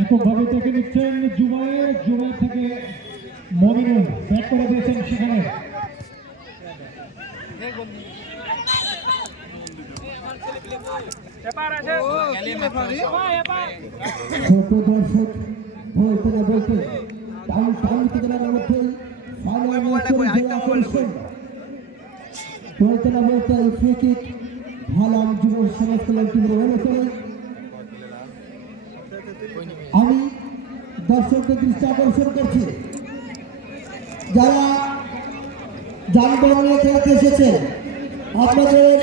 এককভাবে থেকে নিচ্ছেন জুবাইর থেকে মমিনুল ব্যাট করে দিয়েছেন সেখানে ছোট দর্শক বলতে না বলতে বলতে না বলতে ফ্রি কিক ভালো যুব সমাজ কল্যাণ টিমের আমি দর্শকদের দৃষ্টি আকর্ষণ করছি যারা যানবাহন নিয়ে খেলতে এসেছেন আপনাদের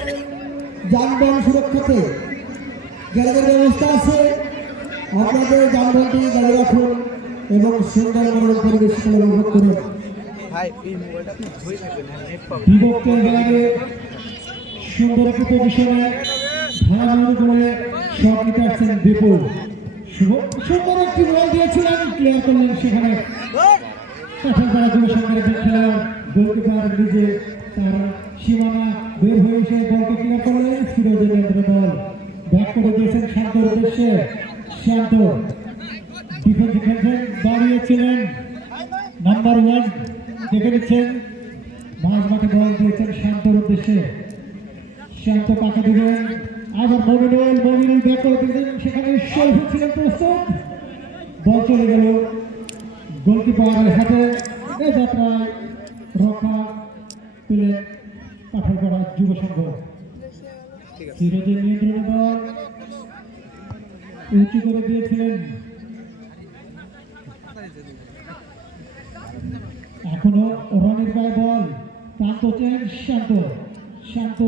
যানবাহন সুরক্ষাতে গ্যারেজের ব্যবস্থা আছে আপনাদের যানবাহনটি গাড়ি রাখুন এবং সুন্দর মনোরম পরিবেশ উপভোগ করুন বিভক্তের বাইরে সুন্দর একটি পজিশনে ধারাবাহিক করে শট নিতে আসছেন বিপুল সুন্দর একটি বল দিয়েছিলেন ক্লিয়ার করলেন সেখানে কাঁঠালপাড়া যুব সংঘের খেলোয়াড় গোলকিপার নিজে তার সীমানা বের হয়ে এসে বলকে ক্লিয়ার করলেন ফিরোজের বল ব্যাক করে দিয়েছেন শান্তর উদ্দেশ্যে শান্ত ডিফেন্স খেলছেন দাঁড়িয়েছিলেন নাম্বার 1 দেখে নিচ্ছেন মাঝ মাঠে বল দিয়েছেন শান্তর উদ্দেশ্যে শান্ত কাকে দিবেন আবার মমিনুল ব্যাক করে দিলেন সেখানে শরীফ ছিলেন প্রস্তুত বল চলে গেল গোলকিপারের হাতে এই যাত্রায় রক্ষা পেলেন কাঁঠালপাড়া যুব সংঘ সিরাজের নিয়ন্ত্রণে বল উঁচু করে দিয়েছিলেন এখনো রনির গায়ে বল প্রান্ত চেন শান্ত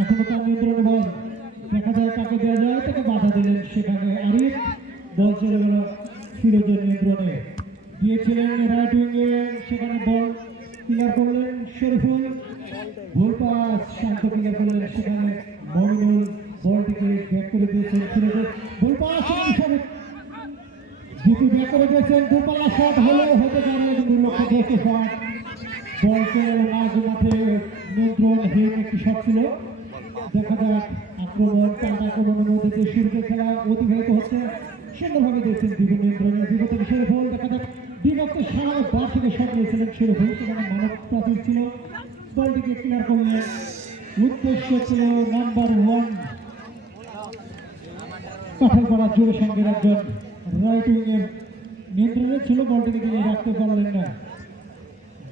এখনো তার নিয়ন্ত্রণে বল দেখা যায় কাকে দেওয়া যায় তাকে বাধা দিলেন সেখানে আরিফ বল চলে গেল ফিরোজের নিয়ন্ত্রণে দিয়েছিলেন রাইট উইংয়ে সেখানে বল ক্লিয়ার করলেন শরীফুল ভুল পাস শান্ত ক্লিয়ার করলেন সেখানে মমিনুল বলটিকে ব্যাক করে দিয়েছেন ফিরোজের ভুল পাস শরীফ দুটি ব্যাক করে দিয়েছেন দুপাল্লা শট হলেও হতে পারে দুর্লক্ষ শট বলকে মাঝ মাঠে নিয়ন্ত্রণহীন একটি শট ছিল দেখা যাক আক্রমণের মধ্যে যে শুরুতে খেলা অতিবাহিত হচ্ছে সুন্দরভাবে দেখছেন দিবন নিয়ন্ত্রণে দিবন থেকে শরীফুল দেখা যাক বিভক্ত সারা বার থেকে শট নিয়েছিলেন শরীফুল সেখানে মানব প্রাচীর ছিল বলটিকে ক্লিয়ার করলেন উদ্দেশ্য ছিল নাম্বার 1 কাঁঠালপাড়া যুব সংঘের একজন রাইট উইংয়ের নিয়ন্ত্রণে ছিল বলটিকে তিনি রাখতে পারলেন না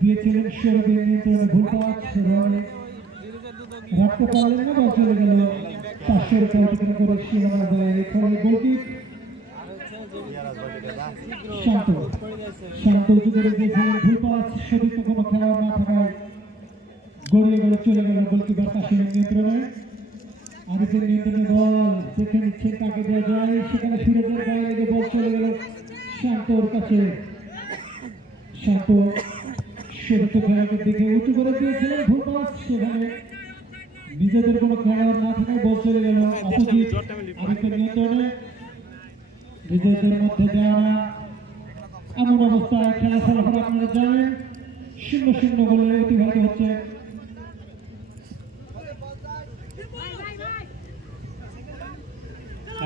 দিয়েছিলেন শরীফের নিয়ন্ত্রণে ভুল পাস রাখতে পারলেন না বল চলে গেল 500 টাকা করে সীমানা বাইরে ফলে গোলকিক শান্ত উঁচু করে দিয়েছিলেন ভুল পাস সঠিক কোনো খেলোয়াড় না থাকায় গড়িয়ে গেল চলে গেল গোলকিপার কাশিমের নিয়ন্ত্রণে আরিফের নিয়ন্ত্রণে বল দেখে নিচ্ছেন কাকে দেওয়া যায় সেখানে ফিরোজের গায়ে লেগে বল চলে গেল শান্তর কাছে শান্ত সঠিক খেলাকে দেখে উঁচু করে দিয়েছিলেন ভুল পাস সেখানে নিজেদের কোনো খেলোয়াড় না থাকায় বল চলে গেল অপোজিট আরিফের নিয়ন্ত্রণে নিজেদের মধ্যে দেওয়া এমন অবস্থায় খেলা ফলাফল আপনারা জানেন 0-0 বলে অতিবাহিত হচ্ছে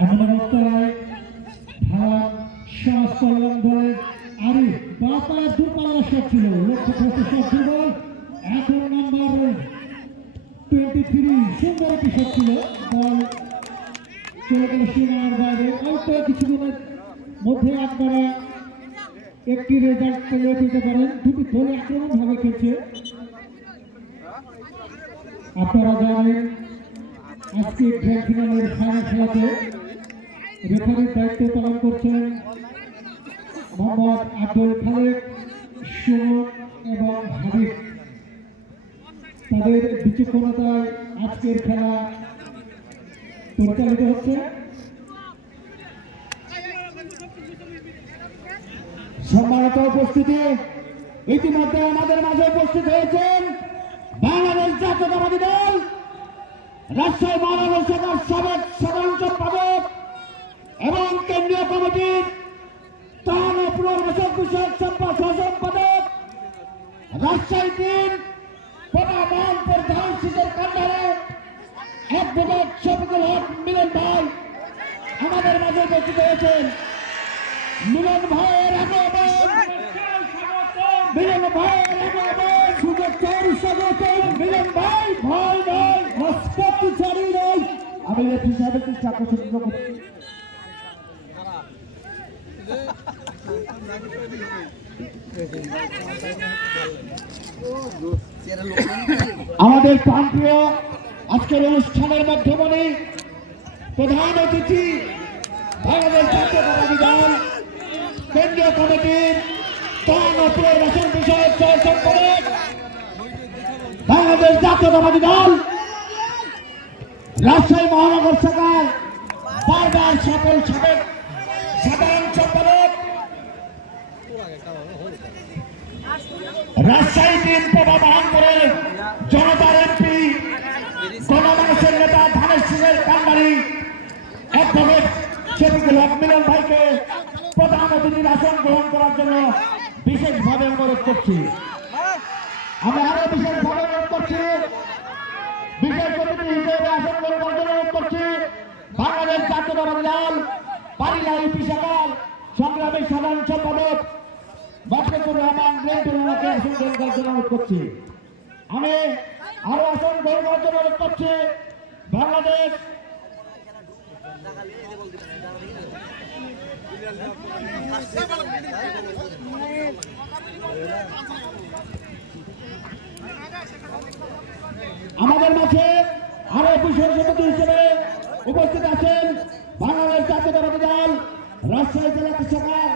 এমন অবস্থায় ভারত সমাজ কল্যাণ দলের আরিফ বাপার দুপাল্লা শট ছিল লক্ষ্য করতে শট দুর্বল এখন নাম্বার 23 সুন্দর একটি শট ছিল বল চলে গেল সীমানার বাইরে অল্প কিছুদিনের মধ্যে আপনারা একটি রেজাল্ট পেয়ে পেতে পারেন দুটি দল আক্রমণ ভাবে খেলছে আপনারা জানেন আজকে গ্র্যান্ড ফিনালের ফাইনাল খেলাতে রেফারির দায়িত্ব পালন করছেন মোহাম্মদ আব্দুল খালেক সুমন এবং হাবিব তাদের বিচক্ষণতায় আজকের খেলা পরিচালিত হচ্ছে সম্মানিত উপস্থিতি ইতিমধ্যে আমাদের মাঝে উপস্থিত হয়েছেন বাংলাদেশ জাতীয়তাবাদী দল রাজশাহী মহানগর শাখার সাবেক সাধারণ সম্পাদক এবং কেন্দ্রীয় কমিটির ত্রাণ ও পুনর্বাসন বিষয়ক সহসম্পাদক রাজশাহী টিম প্রধান প্রধান শিশুর কান্ডারে অ্যাডভোকেট শফিকুল হক মিলন ভাই আমাদের মাঝে উপস্থিত হয়েছেন মিলন ভাইয়ের আগমন, মিলন ভাইয়ের আগমন, শুভেচ্ছার স্বাগতম। মিলন ভাই ভয় নয়, রাজপথ জারি নয়। আমি রেফারি সাহেবের দৃষ্টি আকর্ষণ করছি। আমাদের প্রান্তীয় আজকের অনুষ্ঠানের মাধ্যমে প্রধান অতিথি বাংলাদেশ জাতীয়তাবাদী দল কেন্দ্রীয় কমিটির ত্রাণ ও পুনর্বাসন বিষয়ক সহ সম্পাদক, বাংলাদেশ জাতীয়তাবাদী দল রাজশাহী মহানগর শাখার বারবার সকল সাধারণ সম্পাদক, রাজশাহী টিম প্রভাব বহন করে জনতার এমপি, গণমানুষের নেতা ধানের সিংহের কান্ডারি অ্যাডভোকেট শফিকুল হক মিলন ভাইকে প্রধান অতিথির আসন গ্রহণ করার জন্য বিশেষভাবে অনুরোধ করছি। আমি আরো বিশেষভাবে অনুরোধ করছি, বিশেষ অতিথি হিসেবে আসন গ্রহণ করার জন্য অনুরোধ করছি বাংলাদেশ জাতীয়তাবাদী দল পারিলা ইউপি শাখার সংগ্রামী সাধারণ সম্পাদক মোহাম্মদুর রহমান রেন্টুরকে আসন গ্রহণ করার জন্য অনুরোধ করছি। আমি আরো আসন গ্রহণ করার জন্য অনুরোধ করছি বাংলাদেশ আমাদের মাঝে আরো বিশেষ অতিথি হিসেবে উপস্থিত আছেন বাংলাদেশ জাতীয়তাবাদী দল রাজশাহী জেলা শাখার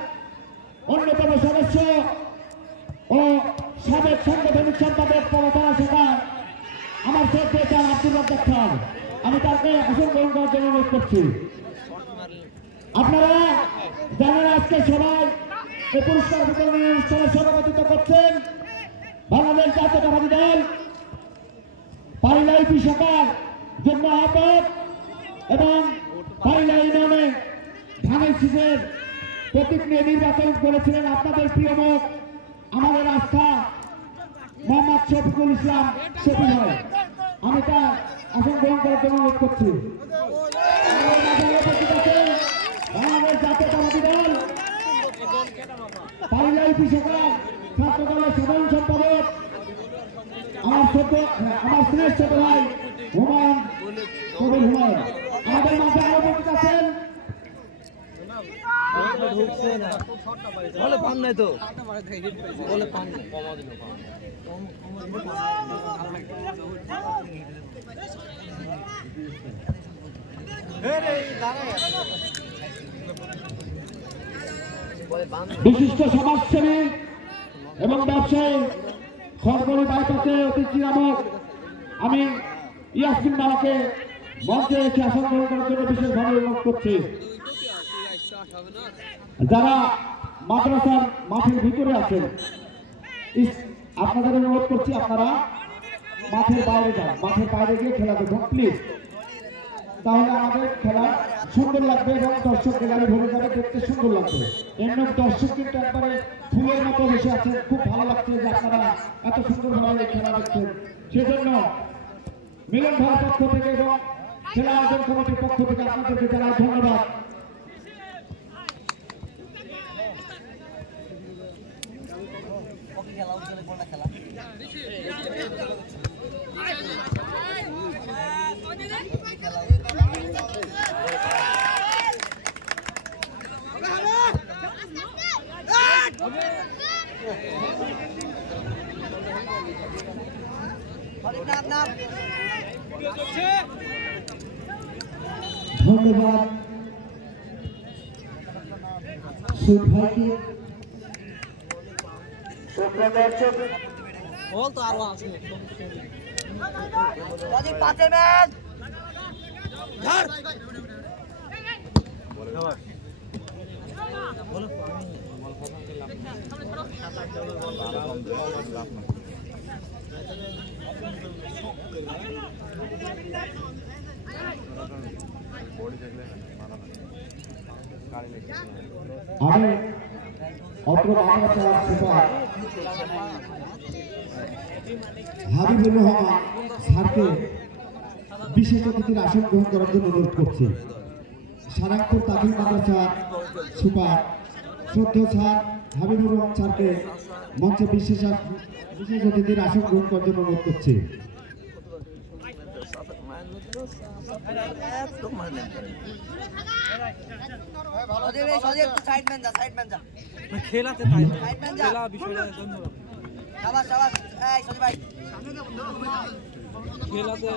অন্যতম সদস্য ও সাবেক সাংগঠনিক সম্পাদক পরতলা শাখার আমার সেক্রেটারি আব্দুল রাজ্জাক খান। আমি তাকে আসন গ্রহণ করার জন্য অনুরোধ করছি। আপনারা জানেন আজকে সবাই এই পুরস্কার বিতরণী অনুষ্ঠানে সভাপতিত্ব করছেন বাংলাদেশ জাতীয়তাবাদী দল পারিলা ইউপি শাখার যুগ্ম আহ্বায়ক এবং পারিলা ইউনিয়নে ধানের শীষের প্রতীক নিয়ে নির্বাচন করেছিলেন আপনাদের প্রিয় মুখ, আমাদের আস্থা মোহাম্মদ শফিকুল ইসলাম শফি ভাই। আমি তার আসন গ্রহণ করার জন্য অনুরোধ করছি। বাংলাদেশ জাতীয়তাবাদী দল পারিলা ইউপি শাখার ছাত্র দলের সাধারণ সম্পাদক আমার স্নেহ ছোট ভাই হুমায়ুন কবির হুমায়ুন। আমাদের মাঝে আরো উপস্থিত আছেন বিশিষ্ট সমাজসেবী এবং ব্যবসায়ী সরকারি বাইপাসে অতিথি নামক আমি ইয়াসমিন বাবাকে মঞ্চে এসে আসন গ্রহণ করার জন্য বিশেষভাবে অনুরোধ করছি। যারা মাদ্রাসার মাঠের ভিতরে আছেন আপনাদের অনুরোধ করছি আপনারা মাঠের বাইরে যান, মাঠের বাইরে গিয়ে খেলা দেখুন প্লিজ, তাহলে আমাদের খেলা সুন্দর লাগবে এবং দর্শক গ্যালারি ভরে যাবে, দেখতে সুন্দর লাগবে। এমনি দর্শক কিন্তু একবারে ফুলের মতো বসে আছেন, খুব ভালো লাগছে যে আপনারা এত সুন্দরভাবে খেলা দেখছেন। সেজন্য মিলন ভাইয়ের পক্ষ থেকে এবং খেলা আয়োজন কমিটির পক্ষ থেকে আপনাদেরকে জানাই ধন্যবাদ। ধন্যবাদ সুখ ভাইকে। বল তো আরো আছে যদি পাতে ম্যাচ ধর বল আমি অত্র মাদ্রাসার সুপার হাবিবুর রহমান স্যারকে বিশেষ অতিথির আসন গ্রহণ করার জন্য অনুরোধ করছি। সারাংপুর তাফিল মাদ্রাসার সুপার শ্রদ্ধেয় স্যার হাবিবুর রহমান স্যারকে মঞ্চে বিশেষ অতিথির আসন গ্রহণ করার জন্য অনুরোধ করছি। খেলাতে খেলা বিষয়টা ধন্যবাদ খেলাতে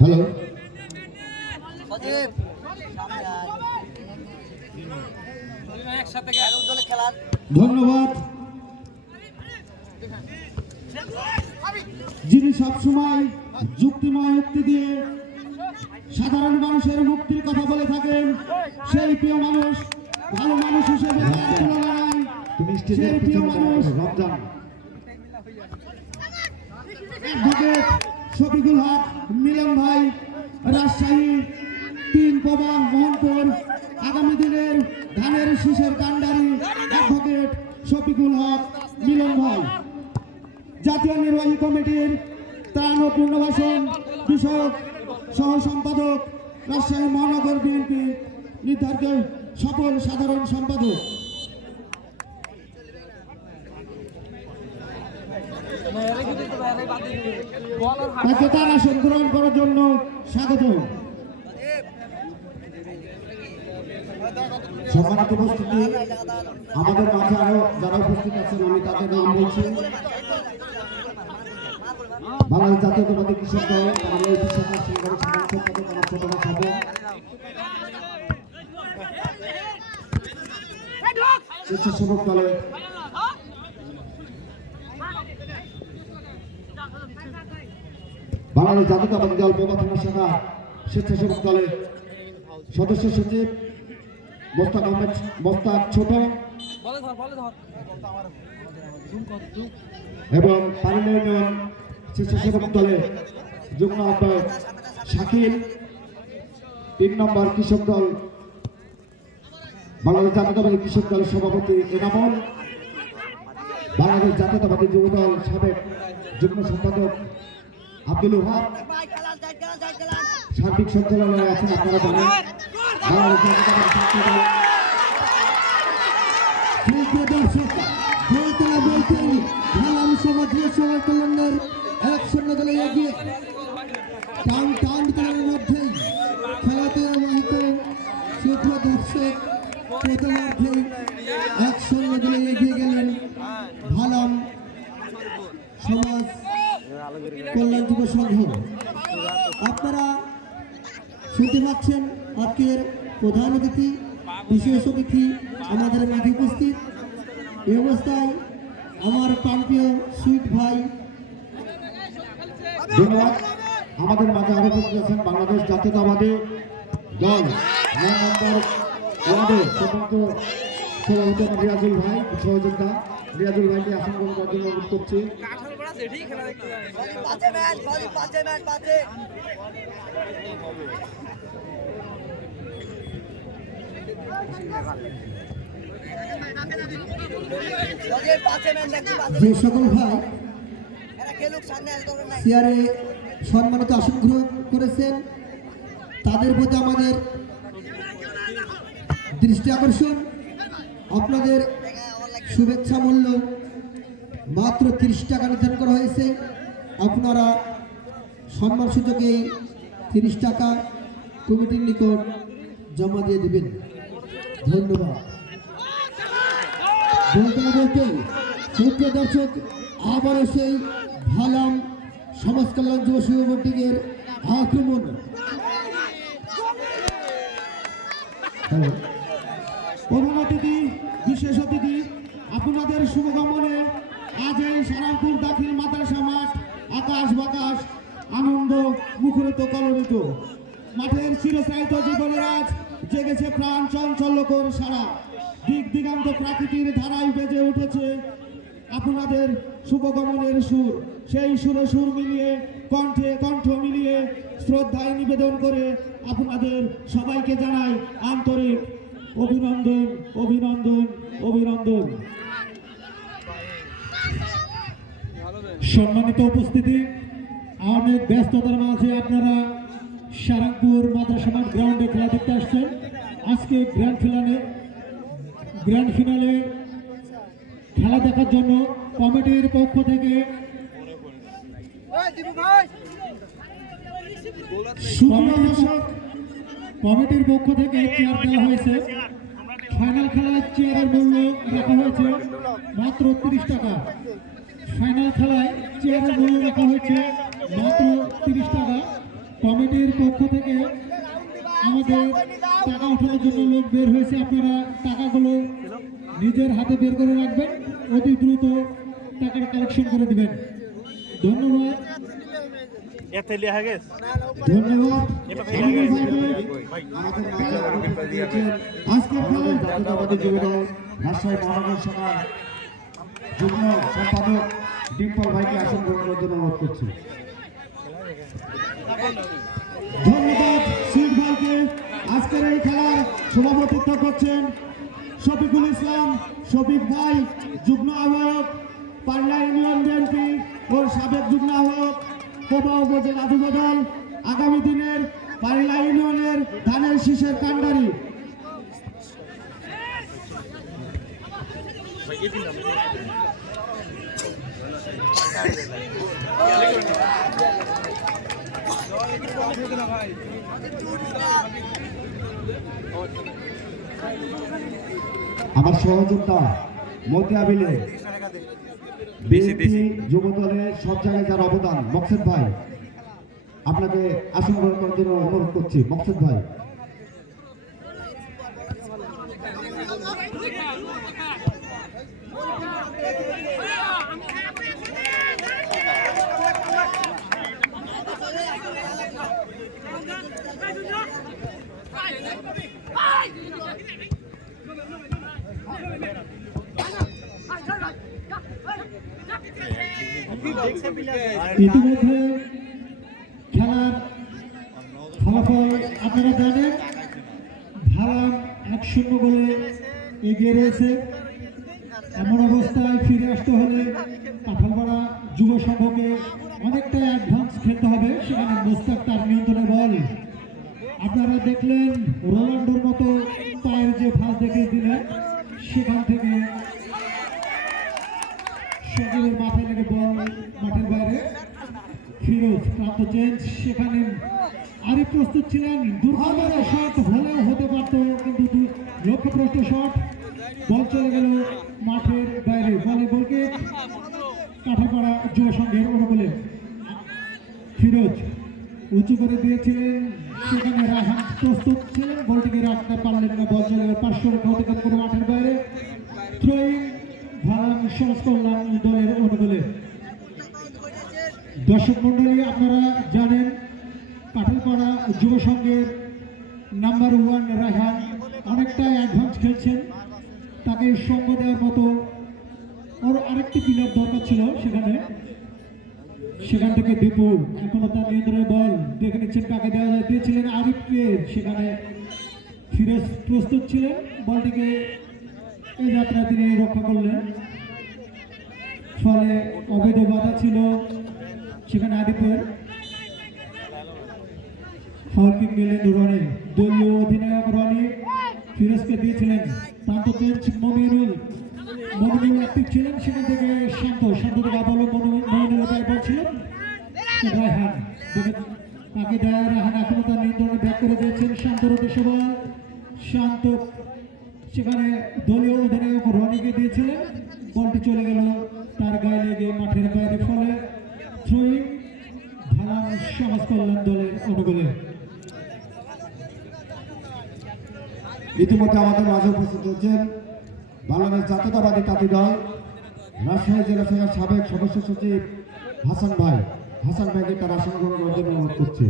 হ্যালো, একসাথে খেলার ধন্যবাদ। যিনি সবসময় যুক্তিময় উক্তি দিয়ে সাধারণ মানুষের মুক্তির কথা বলে থাকেন, সেই প্রিয় মানুষ, ভালো মানুষ হিসেবে তার তুলনা নাই। সেই প্রিয় মানুষ রমজান অ্যাডভোকেট শফিকুল হক মিলন ভাই, রাজশাহী 3 প্রবাহ মোহনপুর, আগামী দিনের ধানের শীষের কান্ডারি অ্যাডভোকেট শফিকুল হক মিলন ভাই, জাতীয় নির্বাহী কমিটির ত্রাণ ও পুনর্বাসন বিষয়ক সহ সম্পাদক, রাজশাহী মহানগর বিএনপি নির্ধারিত সফল সাধারণ সম্পাদক। তাকে তার আসন গ্রহণ করার জন্য স্বাগত। সম্মানিত উপস্থিতি, আমাদের মাঝে আরো যারা উপস্থিত আছেন আমি তাদের নাম বলছি। বাংলাদেশ জাতীয়তাবাদী কৃষক দল বাংলাদেশ কৃষক সাধারণ সম্পাদক আমার ছোট ভাই সাহেব, স্বেচ্ছাসেবক দলের বাংলাদেশ জাতীয়তাবাদী দল বোবা থানা শাখা স্বেচ্ছাসেবক দলের সদস্য সচিব মোস্তাক ছোট এবং পানিলা ইউনিয়ন স্বেচ্ছাসেবক দলের যুগ্ম আহ্বায়ক শাকিল, 3 নম্বর কৃষক দল বাংলাদেশ জাতীয়তাবাদী কৃষক দলের সভাপতি এনামুল, বাংলাদেশ জাতীয়তাবাদী যুব দল সাবেক যুগ্ম সম্পাদক আব্দুল ওহাব, সার্বিক সঞ্চালনায় আছেন আপনারা জানেন বাংলাদেশ জাতীয়তাবাদী ছাত্র দল। দর্শক বলতেই খেলাম সমাজের সবার কল্যাণের 1-0 দলে এগিয়ে টান বিতরণের মধ্যেই খেলাতে অবহিত সুপ্রিয় দর্শক প্রথমার্ধেই 1-0 দলে এগিয়ে গেলেন ভালাম সমাজ কল্যাণ যুব সংঘ। আপনারা শুনতে পাচ্ছেন আজকের প্রধান অতিথি, বিশেষ অতিথি আমাদের মাঝে উপস্থিত। এই অবস্থায় আমার প্রাণপ্রিয় সুইট ভাই, ধন্যবাদ। আমাদের মাঝে আরো উপস্থিত আছেন বাংলাদেশ জাতীয়তাবাদী দল 9 নম্বর ওয়ার্ডের স্বতন্ত্র সভাপতি রিয়াজুল ভাই, সহযোদ্ধা রিয়াজুল ভাইকে আসন গ্রহণ করার জন্য অনুরোধ করছি। যে সকল ভাই চেয়ারে সম্মানিত আসন গ্রহণ করেছেন তাদের প্রতি আমাদের দৃষ্টি আকর্ষণ। আপনাদের শুভেচ্ছা মূল্য মাত্র 30 টাকা নির্ধারণ করা হয়েছে। আপনারা সম্মান সূচকে 30 টাকা কমিটির নিকট জমা দিয়ে দেবেন। ধন্যবাদ। বলতে না বলতেই সুপ্রিয় দর্শক, আবারও সেই ভালাম সমাজ কল্যাণ যুব শিববর্তিকের আক্রমণ। প্রধান অতিথি, বিশেষ অতিথি, আপনাদের শুভকামনে আজ এই সারামপুর দাখিল মাদ্রাসা মাঠ আকাশ বাতাস আনন্দ মুখরিত কলরিত। মাঠের চিরস্থায়িত জীবনের আজ জেগেছে প্রাণ চঞ্চল্যকর সারা। দিক দিগান্ত প্রাকৃতির ধারায় বেজে উঠেছে আপনাদের শুভগমনের সুর। সেই সুরে সুর মিলিয়ে, কণ্ঠে কণ্ঠ মিলিয়ে শ্রদ্ধায় নিবেদন করে আপনাদের সবাইকে জানাই আন্তরিক অভিনন্দন, অভিনন্দন, অভিনন্দন। সম্মানিত উপস্থিতি, অনেক ব্যস্ততার মাঝে আপনারা সারাংপুর মাদ্রাসা মাঠ গ্রাউন্ডে খেলা দেখতে আসছেন। আজকে গ্র্যান্ড গ্র্যান্ড ফিনালে খেলা দেখার জন্য কমিটির পক্ষ থেকে কমিটির পক্ষ থেকে চেয়ার দেওয়া হয়েছে। ফাইনাল খেলায় চেয়ারের মূল্য রাখা হয়েছে মাত্র 30 টাকা। ফাইনাল খেলায় চেয়ারের মূল্য রাখা হয়েছে মাত্র 30 টাকা। কমিটির পক্ষ থেকে আমাদের টাকা ওঠানোর জন্য লোক বের হয়েছে। আপনারা টাকাগুলো নিজের হাতে বের করে রাখবেন, অতি দ্রুত টাকার কালেকশন করে দিবেন। ধন্যবাদ। ধন্যবাদ। আজকের খেলায় জাতীয়তাবাদী যুব দল রাজশাহী মহানগর সভার যুগ্ম সম্পাদক ডিম্পল ভাইকে আসন গ্রহণের জন্য অনুরোধ করছি। ধন্যবাদ সিট ভাইকে। আজকের এই খেলার সভাপতিত্ব করছেন শফিকুল ইসলাম শফিক ভাই, যুগ্ম আহ্বায়ক পারলা ইউনিয়ন বিএনপি ও সাবেক যুগ্ম আহ্বায়ক কোবা উপজেলা যুব দল, আগামী দিনের পারলা ইউনিয়নের ধানের শীষের কান্ডারি। আমার সহযোদ্ধা মতিয়াবিলে বিএনপি যুব দলের সব জায়গায় যার অবদান মকসেদ ভাই, আপনাকে আসন গ্রহণ করার জন্য অনুরোধ করছি। মকসেদ ভাই। ইতিমধ্যে খেলার ফলাফল আপনারা জানেন। ভারাম 1-0 গোলে এগিয়ে রয়েছে। এমন অবস্থায় ফিরে আসতে হলে কাঁঠালপাড়া যুব সংঘকে অনেকটা অ্যাডভান্স খেলতে হবে। সেখানে মোস্তাক তার নিয়ন্ত্রণে বল আপনারা দেখলেন, রোনাল্ডোর মতো পায়ের যে ফাঁস দেখিয়ে দিলেন, সেখান থেকে সজীবের মাথায় লেগে বল মাঠের বাইরে। ফিরোজ প্রান্ত চেঞ্জ, সেখানে আরিফ প্রস্তুত ছিলেন। দুর্ভাগ্য শট হলেও হতে পারত, কিন্তু লক্ষ্যভ্রষ্ট শট, বল চলে গেল মাঠের বাইরে। বলে গোলকে কাঁঠালপাড়া যুব সংঘের অনুকূলে। ফিরোজ উঁচু করে দিয়েছিলেন, সেখানে রাহান প্রস্তুত ছিলেন, বলটিকে রাখতে পারলেন না। বল চলে গেল পার্শ্বরেখা অতিক্রম করে মাঠের বাইরে। থ্রোয়িং ভারাম সমাজ কল্যাণ দলের অনুকূলে। দর্শক মন্ডলী, আপনারা জানেন কাঁঠালপাড়া যুব সংঘের নাম্বার 1 রায়হান অনেকটাই অ্যাডভান্স খেলছেন। তাকে সঙ্গ দেওয়ার মতো ওর আরেকটি প্লেয়ার দরকার ছিল। সেখান থেকে দীপু এখনো তার নিয়ন্ত্রণে বল দেখে নিচ্ছেন কাকে দেওয়া যায়। দিয়েছিলেন আরিফকে, সেখানে ফিরোজ প্রস্তুত ছিলেন, বলটিকে এই যাত্রা তিনি রক্ষা করলেন। ফলে অবৈধ বাধা ছিল সেখানে আরিফের। ফাউল কিক নিলেন রনি, দলীয় অধিনায়ক রনি ফিরোজকে দিয়েছিলেন। প্রান্ত চেঞ্জ মমিনুল অ্যাক্টিভ ছিলেন, সেখান থেকে শান্ত থেকে আবারও মমিনুল বল ছিলেন রায়হান। তাকে দেয় রায়হান, এখনো তার নিয়ন্ত্রণে ব্যাক করে দিয়েছেন শান্তর উদ্দেশ্যে বল। শান্ত সেখানে দলীয় অধিনায়ক রনিকে দিয়েছিলেন, বলটি চলে গেল তার গায়ে লেগে মাঠের বাইরে। ফলে থ্রোয়িং ভারাম সমাজ কল্যাণ দলের অনুকূলে। ইতিমধ্যে আমাদের মাঝে উপস্থিত হচ্ছেন বাংলাদেশ জাতীয়তাবাদী তাঁতি দল রাজশাহী জেলা শাখার সাবেক সদস্য সচিব হাসান ভাইকে তার আসন গ্রহণের জন্য অনুরোধ করছে।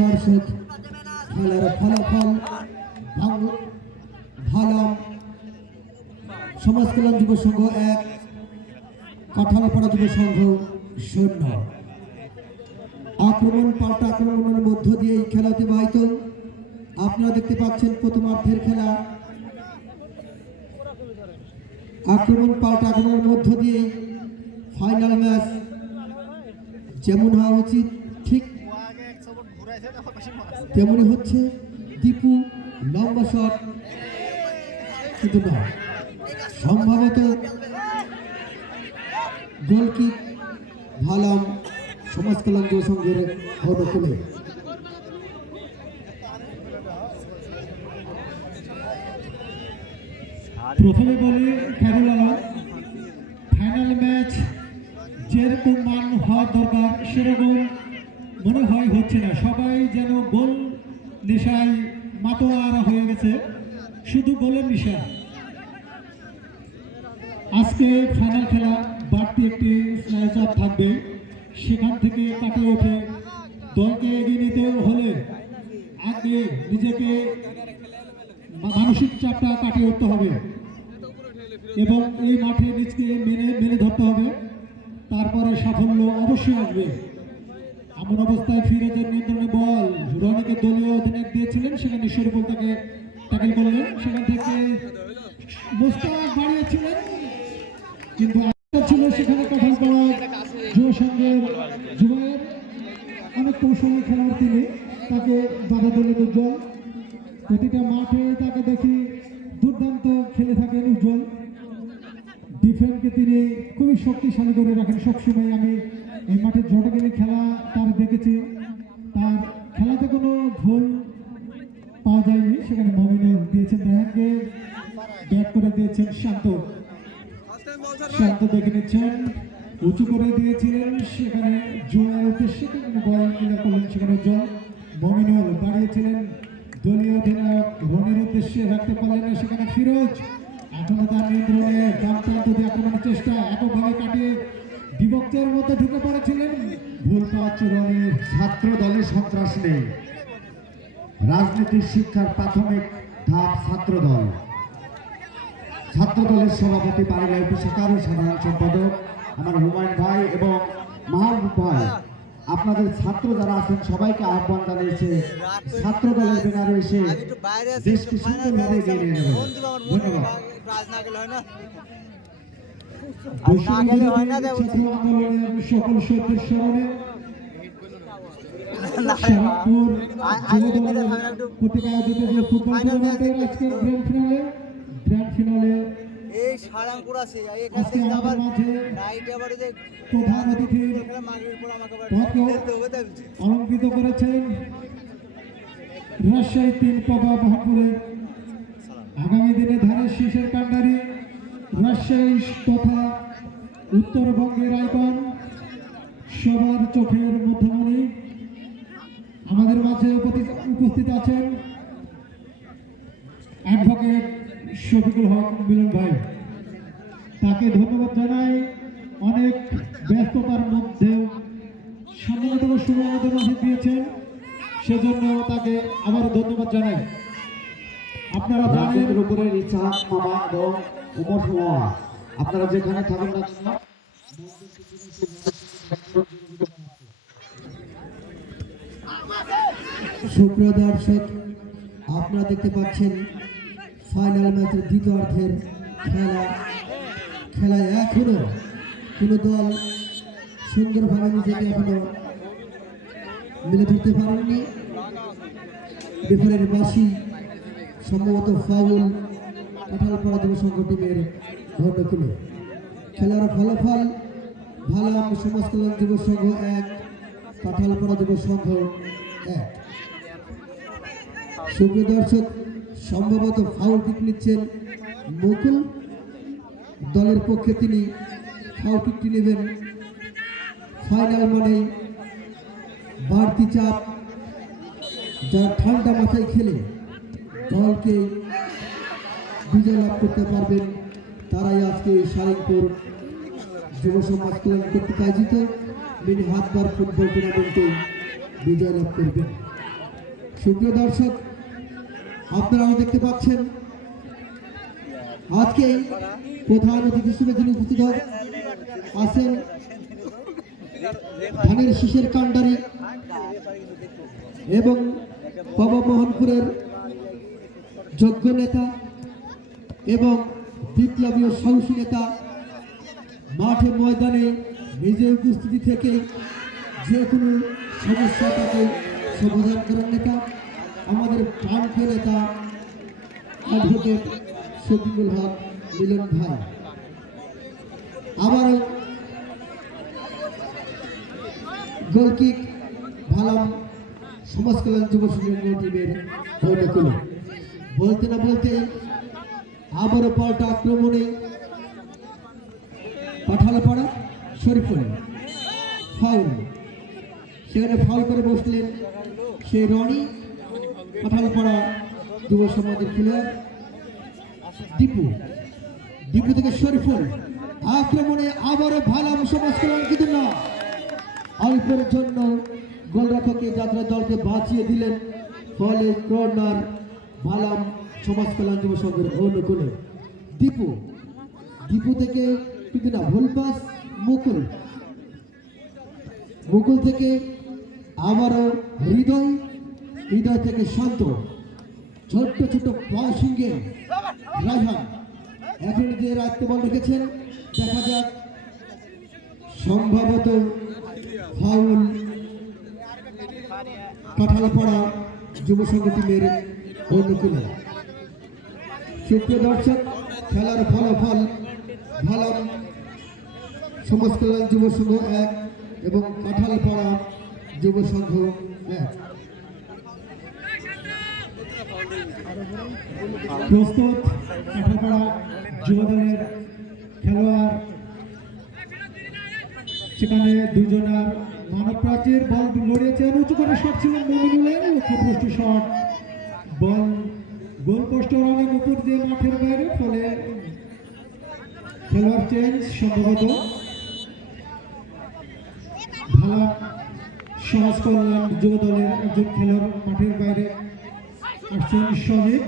দর্শক, খেলার ফলাফল ভারাম সমাজ কল্যাণ যুব সংঘ 1, কাঁঠালপাড়া যুব সংঘ 0। আক্রমণ পাল্টা আক্রমণের মধ্য দিয়ে এই খেলা অতিবাহিত। আপনারা দেখতে পাচ্ছেন প্রথমার্ধের খেলা। আক্রমণ পাল্টা আক্রমণের মধ্য দিয়ে ফাইনাল ম্যাচ যেমন হওয়া উচিত ঠিক তেমনই হচ্ছে। দীপু লম্বা শট কিন্তু না, সম্ভবত গোলকিক ভালাম সমাজ কল্যাণ যুব সংঘের অনুকূলে। প্রথমে বলি খায়রুল আলম, ফাইনাল ম্যাচ যেরকম মান হওয়ার দরকার সেরকম মনে হয় হচ্ছে না। সবাই যেন গোল নেশায় মাতোয়ারা হয়ে গেছে, শুধু গোলের নেশা। আজকে ফাইনাল খেলা, বাড়তি একটি স্ন্যাচ আপ থাকবে, সেখান থেকে কাটিয়ে ওঠে দলকে এগিয়ে নিতে হলে আগে নিজেকে মানসিক চাপটা কাটিয়ে উঠতে হবে এবং এই মাঠে নিজকে মেনে ধরতে হবে, তারপরে সাফল্য অবশ্যই আসবে। এমন অবস্থায় ফিরোজের নিয়ন্ত্রণে বল, রনিকে দলীয় অধিনায়ক দিয়েছিলেন, সেখানে শরীফুল তাকে ট্যাকেল করলেন, সেখান থেকে মোস্তাক বাড়িয়েছিলেন কিন্তু ছিল সেখানে কাঠাল করা যুব সংঘের যুবায়ের অনেক কৌশলী খেলোয়াড়, তিনি তাকে বাধা দিলেন উজ্জ্বল। প্রতিটা মাঠে তাকে দেখি দুর্দান্ত খেলে থাকেন উজ্জ্বল। ডিফেন্সকে তিনি খুবই শক্তিশালী করে রাখেন সবসময়। আমি এই মাঠে যত গেলে খেলা তার দেখেছি, তার খেলাতে কোনো ভুল পাওয়া যায়নি। সেখানে মমিনুল দিয়েছেন রায়হানকে, ব্যাট করে দিয়েছেন শান্ত, শান্ত দেখে নিচ্ছেন, উঁচু করে দিয়েছিলেন, সেখানে জোয়ার উদ্দেশ্যে তিনি বল ক্লিয়ার করলেন, সেখানে উজ্জ্বল। মমিনুল বাড়িয়েছিলেন দলীয় অধিনায়ক রনির উদ্দেশ্যে, রাখতে পারলেন না, সেখানে ফিরোজ এখনো তার নিয়ন্ত্রণে বাম প্রান্ত দিয়ে আক্রমণের চেষ্টা, একভাবে কাটিয়ে বিভক্তের মধ্যে ঢুকে পড়েছিলেন, ভুল পাচ্ছে রনির। ছাত্র দলের সন্ত্রাস নেই, রাজনীতির শিক্ষার প্রাথমিক ধাপ ছাত্র দল। ছাত্র দলের সভাপতি পারিবারিক শাখার সাধারণ সম্পাদক আমার হুমায়ুন ভাই এবং মাহবুব ভাই, আপনাদের ছাত্র যারা আছেন সবাইকে আহ্বান জানিয়েছে ছাত্র দলের ব্যানারে এসে দেশকে সুন্দরভাবে এগিয়ে নিয়ে যাবেন। ধন্যবাদ। ছাত্র আন্দোলনের সকল শহীদের স্মরণে শ্যামপুর যুব দলের কর্তৃক আয়োজিত যে ফুটবল টুর্নামেন্টের আজকে গ্র্যান্ড ফিনালে এই সারাংপুর আছে আজকে আমাদের মাঝে নাইট আবার যে প্রধান অতিথি মাগরির পর আমাকে পদকে অলঙ্কৃত করেছেন রাজশাহী ৩ পাবা মোহাম্মদপুরের আগামী দিনে ধানের শীষের কাণ্ডারি, রাজশাহী তথা উত্তরবঙ্গের আইকন, সবার চোখের মধ্যমণি। আমাদের মাঝে উপস্থিত আছেন অ্যাডভোকেট শফিকুল হক মিলন ভাই, তাকে ধন্যবাদ জানাই। অনেক ব্যস্ততার মধ্যেও সামান্যতম সময় আমাদের মাঝে দিয়েছেন, সেজন্য তাকে আবার ধন্যবাদ জানাই। আপনারা জানেন রাজনীতির উপরে ইসহাক মামা এবং উমর মামা, আপনারা যেখানে থাকুন না কেন সুপ্রিয় দর্শক, আপনারা দেখতে পাচ্ছেন ফাইনাল ম্যাচের দ্বিতীয়ার্ধের খেলায় এখনো কোনো দল সুন্দরভাবে নিজেকে এখনো মিলে ধরতে পারেননি। রেফারির বাঁশি সম্ভবত ফাউল কাঁঠালপাড়া যুব সংঘ টিমের ঘটনাক্রমে। খেলার ফলাফল ভালাম সমাজ কল্যাণ যুব সংঘ 1, কাঁঠালপাড়া যুব সংঘ 1। সুপ্রিয় দর্শক, সম্ভবত ফাউল কিক নিচ্ছেন মুকুল, দলের পক্ষে তিনি ফাউল কিকটি নেবেন। ফাইনাল মানে বাড়তি চাপ, যা ঠান্ডা মাথায় খেলে দলকে বিজয় লাভ করতে পারবেন, তারাই আজকে এই সারেংপুর যুব সমাজ কল্যাণ কর্তৃক আয়োজিত মিনি হাতবার ফুটবল টুর্নামেন্টে বিজয় লাভ করবেন। সুপ্রিয় দর্শক, আপনারাও দেখতে পাচ্ছেন আজকে প্রধান অতিথি হিসেবে যিনি উপস্থিত আছেন ধানের শীষের কাণ্ডারি এবং বাবা মোহনপুরের যোগ্য নেতা এবং বিপ্লবী ও সাহসী নেতা, মাঠে ময়দানে নিজে উপস্থিতি থেকে যে কোনো সমস্যাটাকে সমাধান করার নেতা, আমাদের প্রাণপ্রিয় নেতা অ্যাডভোকেট শফিকুল হক মিলন ভাই। আবারও গোলকিক ভালাম সমাজ কল্যাণ যুব সংঘ টিমের বৈঠকুল। বলতে না বলতে আবারও পাল্টা আক্রমণে পাঠালপাড়া শরীফুল ফাউল, সেখানে ফাউল করে বসলেন সেই রনি। পাঠালপাড়া যুব সমাজের খেলোয়াড় দীপু, দীপু থেকে শরীফুল আক্রমণে আবারও ভালাম সমাজ কল্যাণ, কিন্তু না, অল্পের জন্য গোলরক্ষকে যাত্রা দলকে বাঁচিয়ে দিলেন। ফলে কর্নার ভালাম সমাজ কল্যাণ যুব সংঘের অনুকূলে। দীপু, দীপু থেকে কিন্তু না, ভুল পাস মুকুল, মুকুল থেকে আবারও হৃদয়, হৃদয় থেকে শান্ত, ছোট্ট ছোট্ট বয়সিংহে রায়হান এখন যে রাখতে বল রেখেছেন, দেখা যাক সম্ভবত ফাউল কাঁঠালপাড়া যুব সংঘ টিমের অনুকূলে। সুপ্রিয় দর্শক, খেলার ফলাফল ভালাম সমাজ কল্যাণ যুব সংঘ 1 এবং কাঁঠালপাড়া যুব সংঘ 1। প্রস্তুত কাঁঠালপাড়া যুব দলের খেলোয়াড়, সেখানে দুজনার মানব প্রাচীর বল লড়িয়েছেন, উঁচু করে শট ছিলেন মমিনুলের, লক্ষ্যভ্রষ্ট শট, বল গোল পোস্ট রানের উপর দিয়ে মাঠের বাইরে। ফলে খেলোয়াড় চেঞ্জ, সম্ভবত ভালো সমাজ কল্যাণ যুব দলের একজন খেলোয়াড় মাঠের বাইরে আসছেন সমিত।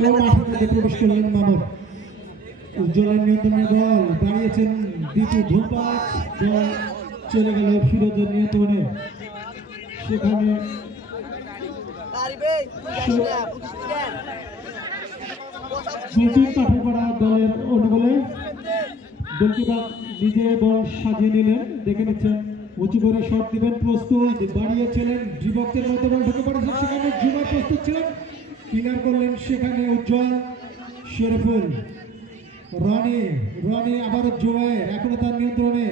মাঠের মধ্যে প্রবেশ করলেন মামুন, উজ্জ্বলের নিয়ন্ত্রণে বল দাঁড়িয়েছেন দীপু, ভুল পাস, বল চলে গেল ফিরোজের নিয়ন্ত্রণে। সেখানে কাঠেরপাড়া দলের অনুকূলে গোলকিপার নিজে বল সাজিয়ে নিলেন, দেখে নিচ্ছেন, উঁচু করে শট দিবেন, প্রস্তুত, বাড়িয়েছিলেন, যুবকদের মধ্যে বল ঢুকে পড়েছে, সেখানে যুবক প্রস্তুত ছিলেন, ক্লিয়ার করলেন সেখানে উজ্জ্বল, শরীফুল, রনি, রনি আবারও জুবাইর, এখনো তার নিয়ন্ত্রণে,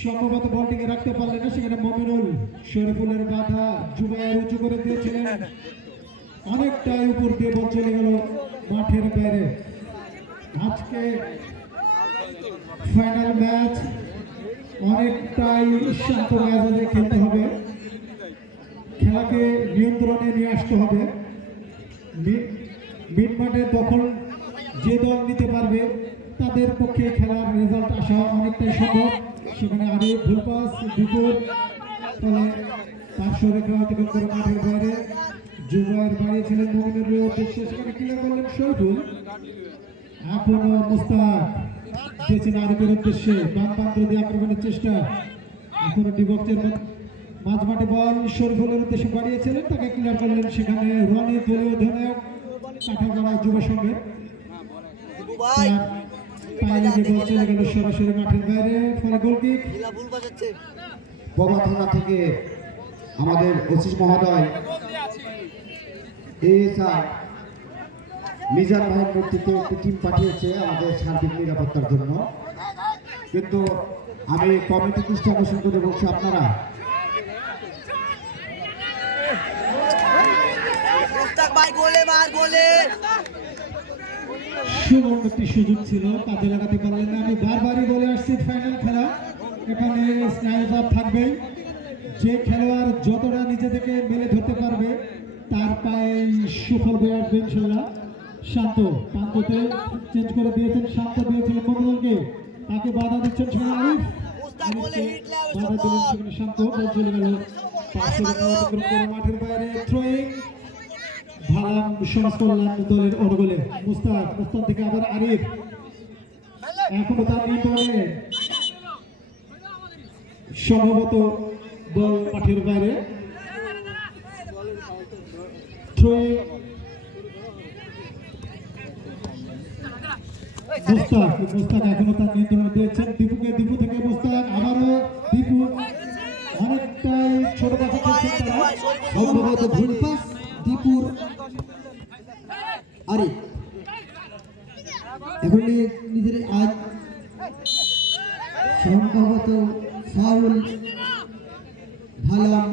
সম্ভবত বলটিকে রাখতে পারলেন না, সেখানে মমিনুল, শরীফুলের বাধা, জুবাইর উঁচু করে দিয়েছিলেন, অনেকটাই উপর দিয়ে বল চলে গেল মাঠের বাইরে। আজকে ফাইনাল ম্যাচ, অনেকটাই শান্ত মেজাজে খেলতে হবে, খেলাকে নিয়ন্ত্রণে নিয়ে আসতে হবে। মিড মাঠে দখল যে দল নিতে পারবে তাদের পক্ষে খেলার রেজাল্ট আসা অনেকটাই সম্ভব। সেখানে আরে ভুল পাস, দুপুর, ফলে পার্শ্ব রেখা অতিক্রম করে মাঠের বাইরে জুবাইর বাড়িয়েছিলেন মমিনুলের উদ্দেশ্যে, সেখানে ক্লিয়ার করলেন শরীফুল, এখনো মুস্তাক দিয়েছেন আরিফের উদ্দেশ্যে, বাম প্রান্ত দিয়ে আক্রমণের চেষ্টা, এখনো ডিবক্সের মাঝ মাঠে বল শরীফুলের উদ্দেশ্যে বাড়িয়েছিলেন, তাকে ক্লিয়ার করলেন সেখানে রনি, দলীয় অধিনায়ক কাঁঠালপাড়া যুব সংঘের, পায়ে লেগে বল চলে গেল সরাসরি মাঠের বাইরে। ফলে গোলকিক। ববা থানা থেকে আমাদের ওসি মহোদয় এএসআই মিজান ভাইয়ের নেতৃত্বে একটি টিম পাঠিয়েছে আমাদের সার্বিক নিরাপত্তার জন্য, কিন্তু আমি কমিটি দৃষ্টি আকর্ষণ করে বলছি, আপনারা সুবর্ণ একটি সুযোগ ছিল, কাজে লাগাতে পারলেন না। আমি বারবারই বলে আসছি, ফাইনাল খেলা, এখানে স্নায়ুচাপ থাকবেই, যে খেলোয়াড় যতটা নিজে থেকে মেলে ধরতে পারবে তার পায়ে সুফল বয়ে আসবে ইনশাল্লাহ। শান্ত প্রান্ততে চেঞ্জ করে দিয়েছেন, শান্ত দিয়েছিলেন মমিনুলকে, তাকে বাধা দিচ্ছেন সেখানে আরিফ, বাধা দিলেন সেখানে শান্ত, বল চলে গেল মাঠের বাইরে। থ্রোয়িং ভালাম সমাজ কল্যাণ দলের অনুকূলে, মুস্তাক, মুস্তাক থেকে আবার আরিফ, এখনো তার নিয়ন্ত্রণে, সম্ভবত বল মাঠের বাইরে। মুস্তাক, মুস্তাক এখনো তার নিয়ন্ত্রণে দিয়েছেন দীপুকে, দীপু থেকে মুস্তাক, আবারও দীপু, অনেকটাই ছোট কাছে সম্ভবত ভুল পাস দীপুর আরিফ এখন নিজের আজ সম্ভবত ফাউল ভালাম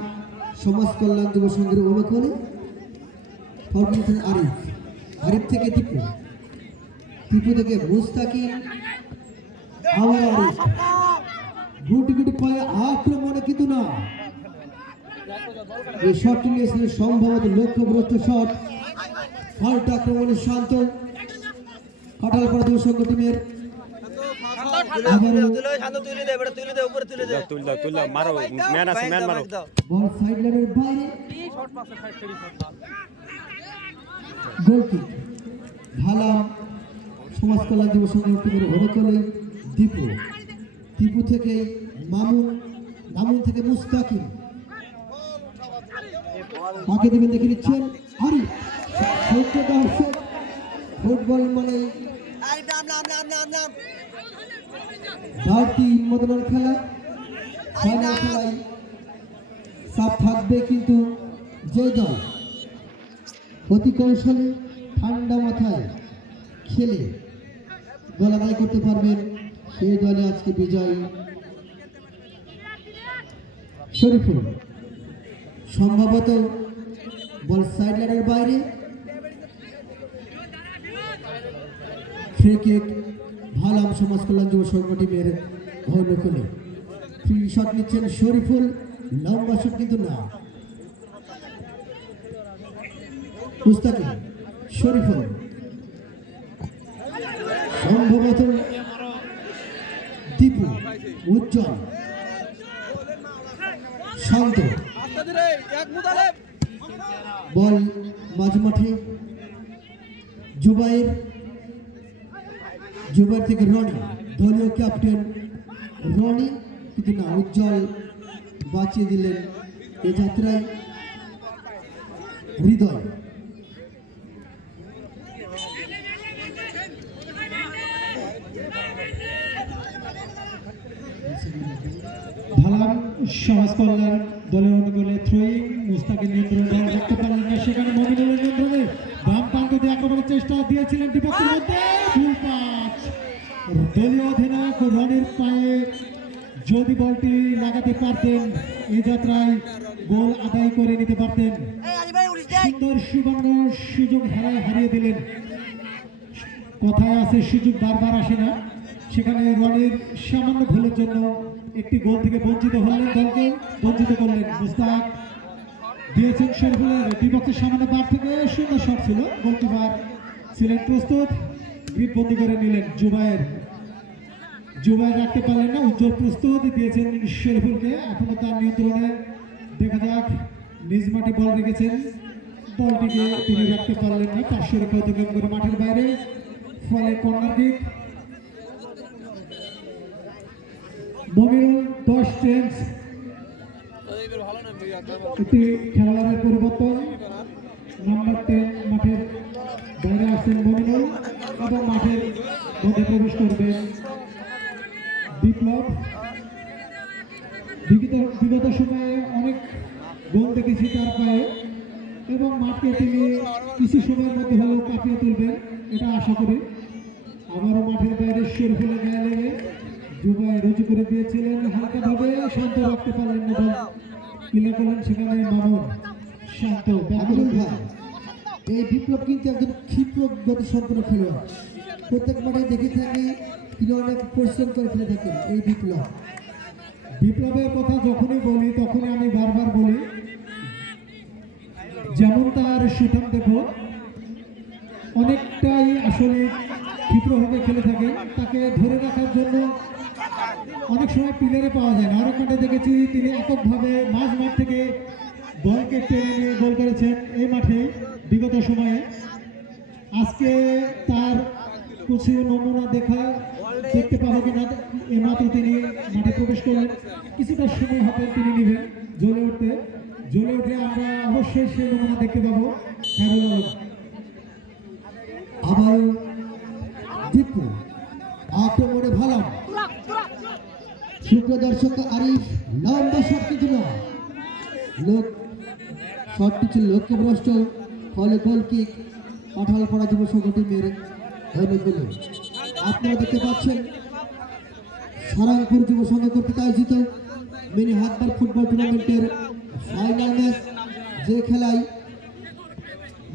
সমাজ কল্যাণ যুব সংঘের অনুকূলে ফাউল করেছেন আরিফ। আরিফ থেকে টিপু, টিপু থেকে মুস্তাকিম, আবার আরিফ গুটি গুটি পায়ে আক্রমণে কিন্তু না, এই শটটি নিয়েছিলেন সম্ভবত লক্ষ্যভ্রষ্ট শট। পাল্টা আক্রমণে শান্ত কাঁঠালপাড়া যুব সংঘ টিমের বল সাইড লাইনের বাইরে, গোলকিক ভালাম সমাজ কল্যাণ যুব সংঘ টিমের অনুকূলে দীপু, দীপু থেকে মামুন, মামুন থেকে মুস্তাকিম, আগে দেবেন দেখে নিচ্ছেন আরিফ। দর্শক ফুটবল মানে বাড়তি উন্মাদনার খেলা, ফাইনাল খেলায় সাপ থাকবে, কিন্তু যে দল অতি কৌশলে ঠান্ডা মাথায় খেলে দল আদায় করতে পারবেন সেই দলে আজকে বিজয় শরীফুল। সম্ভবত বল সাইড লাইনের বাইরে, ফ্রি কিক ভালাম সমাজ কল্যাণ যুব সংঘ টিমের অনুকূলে। ফ্রি শট নিচ্ছেন শরীফুল, লম্বা শট কিন্তু না, মুস্তাকিম, শরীফুল, সম্ভবত দীপু, উজ্জ্বল, শান্ত, বল মাঝমাঠে জুবাইর, জুবাইর থেকে রনি, দলীয় ক্যাপ্টেন রনি কিন্তু না, উজ্জ্বল বাঁচিয়ে দিলেন এই যাত্রায় হৃদয়। ভালাম সমাজ কল্যাণ দলের অনুকূলে থ্রোয়িং, মুস্তাকিম নিয়ন্ত্রণ ধরে রাখতে পারলেন না, সেখানে মমিনুলের নিয়ন্ত্রণে বাম প্রান্ত দিয়ে আক্রমণের চেষ্টা দিয়েছিলেন বিপক্ষের মধ্যে, ভুল পাঁচ। দলীয় অধিনায়ক রনির পায়ে যদি বলটি লাগাতে পারতেন এই যাত্রায় গোল আদায় করে নিতে পারতেন। সুন্দর সুবর্ণ সুযোগ হারিয়ে দিলেন। কথায় আছে সুযোগ বারবার আসে না, সেখানে রনির সামান্য ভুলের জন্য একটি গোল থেকে বঞ্চিত হলেন, দলকে বঞ্চিত করলেন। মুস্তাক দিয়েছেন শরীফুলের বিপক্ষের সামান্য বার থেকে সুন্দর শট ছিল, গোলকিপার ছিলেন প্রস্তুত, গ্রিপ বন্দি করে নিলেন জুবাইর, জুবাইর রাখতে পারলেন না, উজ্জ্বল প্রস্তুত দিয়েছেন শরীফুলকে, এখনো তার নিয়ন্ত্রণে, দেখা যাক নিজ মাঠে বল রেখেছেন, বলটিকে তিনি রাখতে পারলেন না, পার্শ্ব রেখা অতিক্রম করে মাঠের বাইরে, ফলে কর্নার কিক। মমিনুল 10 চেঞ্জ, একটি খেলোয়াড়ের পরিবর্তন, নাম্বার 10 মাঠের বাইরে আসছেন মমিনুল এবং মাঠের মধ্যে প্রবেশ করবেন বিপ্লব। বিগত সময়ে অনেক গোল দেখেছি তার পায়ে এবং মাঠকে তিনি কিছু সময়ের মধ্যে হলেও কাঁপিয়ে তুলবেন এটা আশা করি। আবারও মাঠের বাইরে শরীফুলের গায়ে লেগে জুবাই রুজু করে দিয়েছিলেন, হালকাভাবে শান্ত রাখতে পারলেন না, বল কিলে করলেন সেখানে মামুন, শান্ত আমিনুল ভাই, এই বিপ্লব কিন্তু একজন ক্ষিপ্র গতি সম্পন্ন খেলোয়াড়, প্রত্যেক মাঠে দেখে থাকি তিনি অনেক পরিশ্রম করে ফেলে থাকেন। এই বিপ্লবের কথা যখনই বলি তখনই আমি বারবার বলি, যেমন তার সুঠাম দেখো অনেকটাই আসলে ক্ষিপ্রভাবে খেলে থাকেন, তাকে ধরে রাখার জন্য অনেক সময় প্লেয়ারে পাওয়া যায় না। আরো মাঠে দেখেছি তিনি এককভাবে মাঝ মাঠ থেকে বলকে টেনে নিয়ে গোল করেছেন এই মাঠে বিগত সময়ে। আজকে তার কিছু নমুনা দেখতে পাবো কিনা, এই মাত্র তিনি মাঠে প্রবেশ করলেন, কিছুটা সময় হাতে তিনি নেবেন জ্বলে উঠে আমরা অবশ্যই সেই নমুনা দেখতে পাবো। আবার দীপু আক্রমণে ভালো, সুপ্রিয় দর্শক আরিফ লম্বা শট কিন্তু না, লোক শটটি ছিল লক্ষ্যভ্রষ্ট, ফলে গোল কিক কাঁঠালপাড়া যুব সংঘ টিমের অনুকূলে। আপনারা দেখতে পাচ্ছেন সারাংপুর যুব সংঘ কর্তৃক আয়োজিত মিনি হাতবার ফুটবল টুর্নামেন্টের ফাইনাল ম্যাচ, যে খেলায়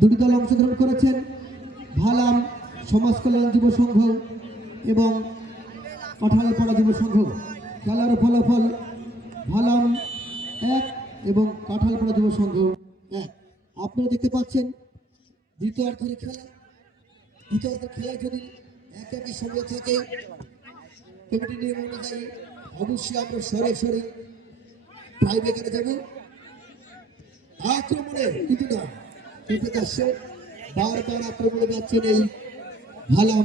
দুটি দল অংশগ্রহণ করেছেন, ভালাম সমাজ কল্যাণ যুব সংঘ এবং কাঁঠালপাড়া যুব সংঘ। খেলার ফলাফল ভালাম 1 এবং কাঁঠালপাড়া যুব সংঘ 1। আপনারা দেখতে পাচ্ছেন দ্বিতীয়ার্ধের খেলা। দ্বিতীয়ার্ধের খেলায় যদি একই সময় থাকে কমিটি নিয়ম অনুযায়ী অবশ্যই আমরা সরাসরি টাইব্রেকারে যাব। আক্রমণে কিন্তু না, কিন্তু আসছে বারবার আক্রমণে যাচ্ছেন এই ভালাম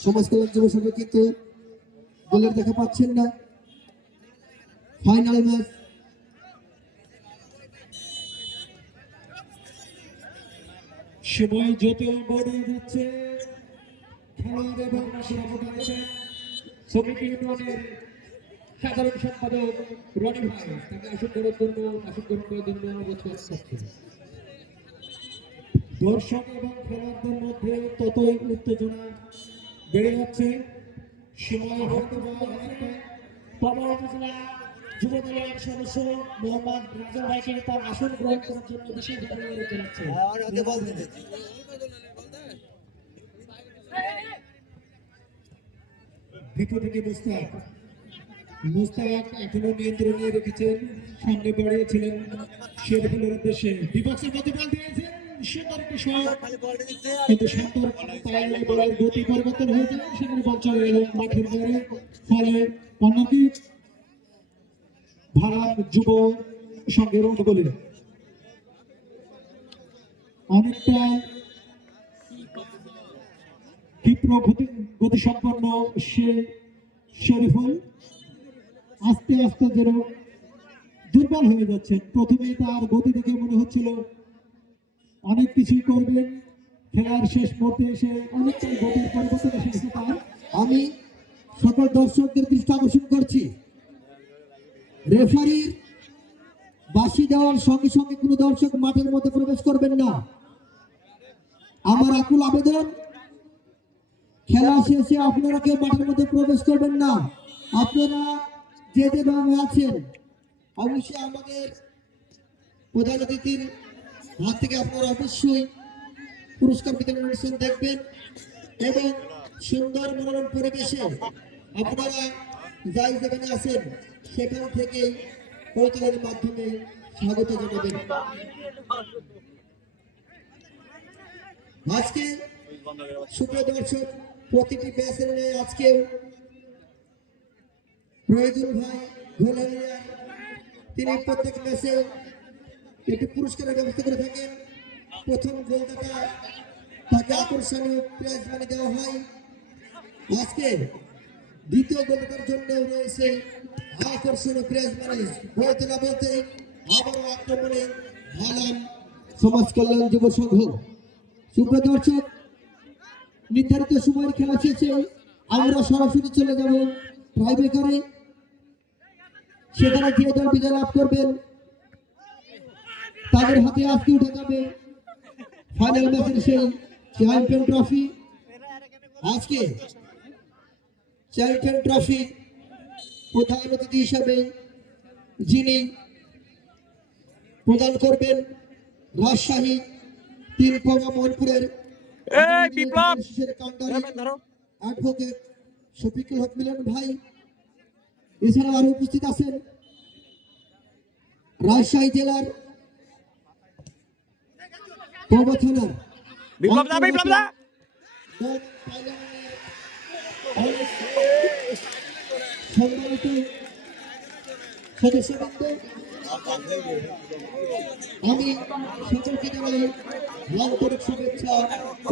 সমাজ কল্যাণ যুব সংঘ, কিন্তু গোলের দেখা পাচ্ছেন না। ফাইনাল ম্যাচ সময় যত বড় যাচ্ছে, খেলোয়াড় এবং সভাপতি আছেন সমিতি ইউনিয়নের সাধারণ সম্পাদক রনি ভাই, তাকে আসন করার জন্য অনুরোধ করছি। দর্শক এবং খেলোয়াড়দের মধ্যে ততই উত্তেজনা বেড়ে যাচ্ছে। সময় হয়তো পাবনা উপজেলা যুব দলের সদস্য মোহাম্মদ রাজা ভাইকে তার আসন গ্রহণ করার জন্য বিশেষভাবে অনুরোধ জানাচ্ছে। ওকে বল দিতে। ভিতর থেকে মুস্তাক এখনো নিয়ন্ত্রণে রেখেছেন, সামনে বাড়িয়েছিলেন শেরফুলের উদ্দেশ্যে, বিপক্ষের মধ্যে বল দিয়েছেন, সুন্দর একটি শট, খালি বলটা দিতে কিন্তু শান্তর পায়ে বলের গতি পরিবর্তন হয়ে যায়, সেখানে বল চলে এলো মাঠের বাইরে। ফলে কর্নার ভাড়ার যুব সংঘের অনুকূলে। অনেকটা ক্ষিপ্র গতিসম্পন্ন শরীফুল আস্তে আস্তে যেন দুর্বল হয়ে যাচ্ছেন। প্রথমেই তার গতি দেখে মনে হচ্ছিল অনেক কিছুই করবেন, খেলার শেষ মুহূর্তে এসে অনেকটাই গতির পরিবর্তন এসেছে তার। আমি সকল দর্শকদের দৃষ্টি আকর্ষণ করছি, রেফারির বাঁশি দেওয়ার সঙ্গে সঙ্গে কোনো দর্শক মাঠের মধ্যে প্রবেশ করবেন না। আমার আকুল আবেদন, খেলা শেষে আপনারা কেউ মাঠের মধ্যে প্রবেশ করবেন না। আপনারা যে যেভাবে আছেন অবশ্যই আমাদের প্রধান অতিথির হাত থেকে আপনারা অবশ্যই পুরস্কার বিতরণ অনুষ্ঠান দেখবেন এবং সুন্দর মনোরম পরিবেশে আপনারা যাই যেখানে আছেন সেখান থেকে কৌতুকের মাধ্যমে স্বাগত জানাবেন। আজকে সুপ্রিয় দর্শক, প্রতিটি ম্যাচের নিয়ে আজকে প্রয়োজন ভাই ঘোলালিয়া তিনি প্রত্যেক ম্যাচে একটি পুরস্কারের ব্যবস্থা করে থাকেন। প্রথম গোলদাতা তাকে আকর্ষণীয় প্রাইজ মানি দেওয়া হয়। আজকে দ্বিতীয় গোলদাতার জন্য রয়েছে আকর্ষণীয় প্রাইজ মানি। বলতে না বলতে আবারও আক্রমণে ভালাম সমাজ কল্যাণ যুব সংঘ। সুপ্রিয় দর্শক, নির্ধারিত সময়ের খেলা শেষে আমরা সরাসরি চলে যাব টাইব্রেকারে। সেখানে যে দল বিজয় লাভ করবেন তাদের হাতে আজকে উঠে যাবে ফাইনাল ম্যাচের সেই চ্যাম্পিয়ন ট্রফি। আজকে চ্যাম্পিয়ন ট্রফি প্রধান অতিথি হিসাবে যিনি প্রদান করবেন রাজশাহী 3 পৌর মোহনপুরের অ্যাডভোকেট শফিকুল হক মিলন ভাই। এছাড়াও আরো উপস্থিত আছেন রাজশাহী জেলার পৌর থানার সম্মানিত সদস্যবৃন্দ, আমি সকলকে জানাই আন্তরিক শুভেচ্ছা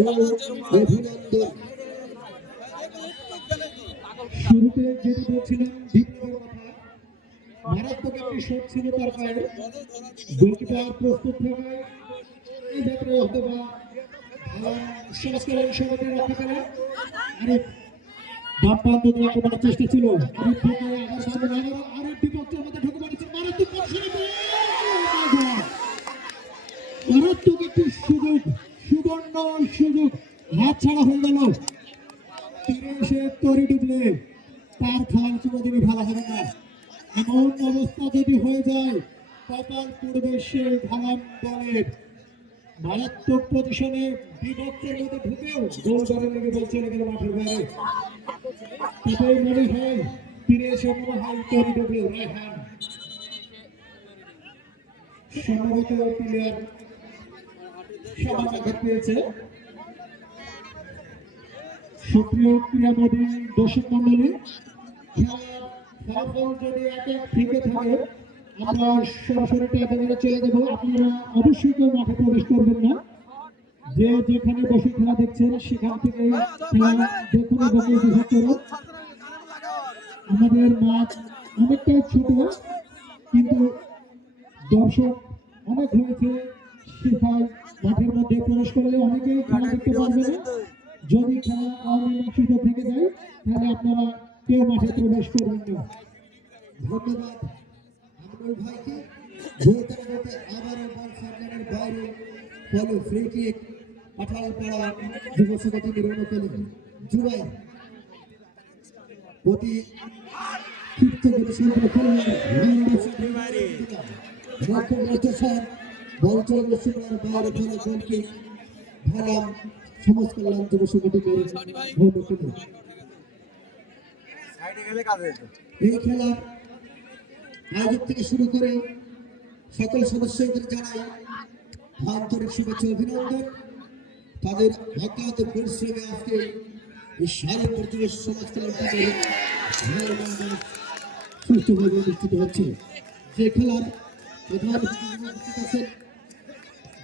ও অভিনন্দন। শুরুতে যেটি বলছিলাম বিপ্লবের কথা, মারাত্মক একটি শট ছিল তার পায়ে, গোলকিপার প্রস্তুত থাকায় এই ব্যাপারে অথবা সমাজ কল্যাণ সমিতির রক্ষা করেন আরিফ ডান প্রান্ত দিয়ে আক্রমণের চেষ্টা ছিল। আরিফ থেকে আবার আরিফ বিপক্ষের মধ্যে ঢুকে পড়েছে, মারাত্মক পরিসরে সুবর্ণ সুযোগ হাত ছাড়া হয়ে গেল। তীরে এসে তরি ডুবলে তার খেলার কোনোদিনই ভালো হবে না। এমন অবস্থা যদি হয়ে যায়, কপাল পূর্বে সে ধারাম দলের মারাত্মক পজিশনে বিভক্তের মধ্যে ঢুকেও গোল করে লেগে বল চলে গেল মাঠের বাইরে। তাতেই মনে হয় তীরে এসে মনে হয় তরি ডুবলে রায়হান সম্ভবত প্লেয়ার সমান আঘাত পেয়েছে। সক্রিয় ক্রীড়ামোদী দর্শক মন্ডলী, খেলার ফলাফল যদি এক থেকে থাকে আমরা সরাসরি একেবারে চলে যাব। আপনারা অবশ্যই কেউ মাঠে প্রবেশ করবেন না। যে যেখানে বসে খেলা দেখছেন সেখান থেকে খেলা দেখুন এবং উপভোগ করুন। আমাদের মাঠ অনেকটাই ছোট, কিন্তু দর্শক অনেক হয়েছে, সেখানে মাঠের মধ্যে প্রবেশ করলে অনেকেই খেলা দেখতে পারবে না। যদি খেলা অমীমাংসিত থেকে যায় তাহলে আপনারা কেউ মাঠে প্রবেশ করবেন না। ধন্যবাদ আমিনুল ভাইকে। বলতে বলতে আবারও বল সার্কেলের বাইরে, বল ফ্রি কিক পাঠালপাড়া যুব সংঘ টিমের অনুকূলে জুবাই অতি ক্ষিপ্ত গতি সম্পন্ন করলেন বল চলে সুপার বাইরে ফেলে গোল কিক ভালাম সমাজ কল্যাণ যুব সংঘ টিমের অনুকূলে। সাইডে গেলে কাজ হয়েছে। এই খেলার আয়োজক থেকে শুরু করে সকল সদস্যদের জানাই আন্তরিক শুভেচ্ছা অভিনন্দন। তাদের অক্লান্ত পরিশ্রমে আজকে এই সারাপুর যুব সমাজ কল্যাণ সুষ্ঠুভাবে অনুষ্ঠিত হচ্ছে। যে খেলার প্রধান উপস্থিত আছেন